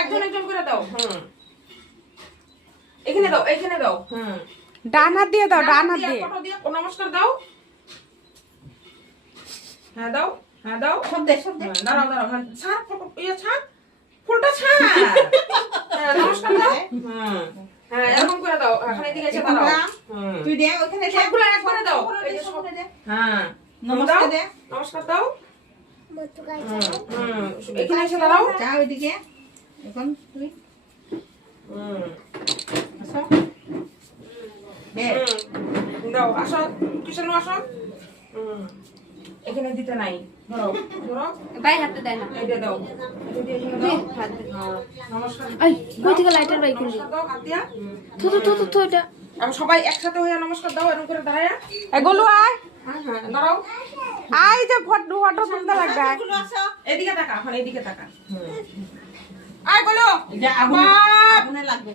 একজন একজন করে দাও। এখানে দাও, এখানে দাও। ডান হাত দিয়ে দাও, ডান হাত দিয়ে। ফটো দিয়ে নমস্কার দাও। হ্যাঁ দাও, হ্যাঁ দাও। দাঁড়াও দাঁড়াও, হ্যাঁ ছাড় ফটো, ইয়ে ছাড়, ফুলটা ছাড়। হ্যাঁ নমস্কার দাও। হ্যাঁ এরকম করে দাও। এখন এদিকে এসে দাঁড়াও। তুই দে ওখানে দে, সবগুলো একবারে দাও। এই যে সব। হ্যাঁ নমস্কার দে, নমস্কার দাও। এখানে এসে দাঁড়াও। যা ওইদিকে এখন তুই আসো দে, দাও, আসো কিষানু আসো। এখানে দিতে নাই, ধরো ধরো, ভাই হাতে দেয় না। এই দিয়ে দাও, এই দিয়ে এখানে দাও। নমস্কার। এই কই থেকে লাইটার বাই করলি? নমস্কার দাও, হাত দিয়া। তো এটা। এখন সবাই একসাথে হয়ে নমস্কার দাও, এরকম করে দাঁড়ায়। এগুলো আয়, হ্যাঁ হ্যাঁ দাঁড়াও। আয় যে ফটো ফটো তুলতে লাগবে। এদিকে তাকা, এখন এদিকে তাকা। আয় বলো। আগুনে লাগবে।